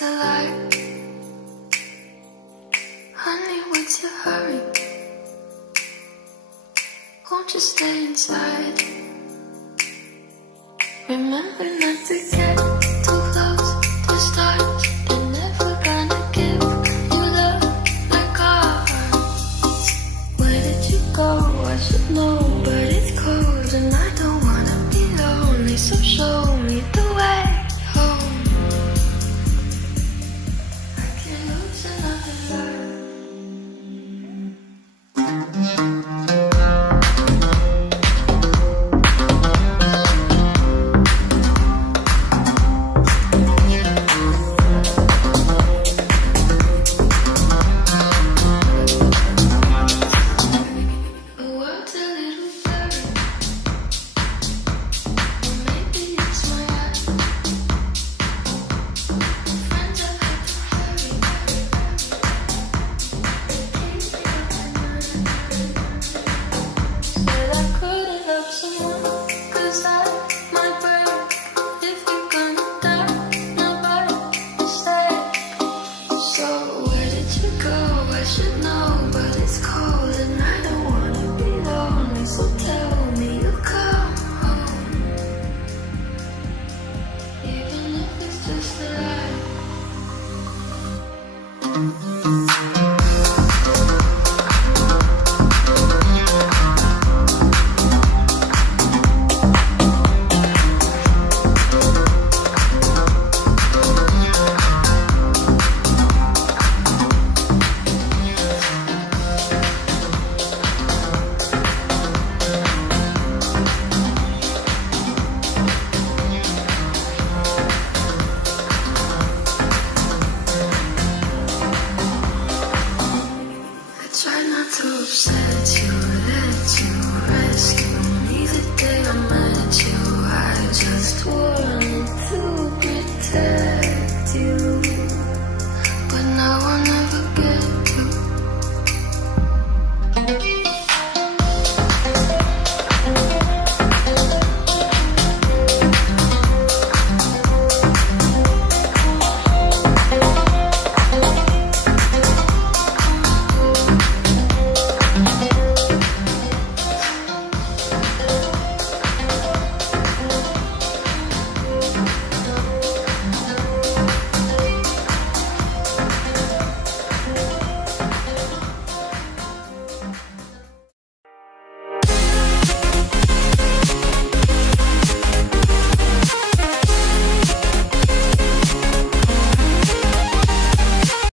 it's a lie. Honey, what's your hurry? Won't you stay inside? Remember not to get too close to stars. They're never gonna give you love like ours. Where did you go? I should know, but it's cold and I don't wanna be lonely. So show me the way home. I can't lose another love. Try not to upset you, let you rescue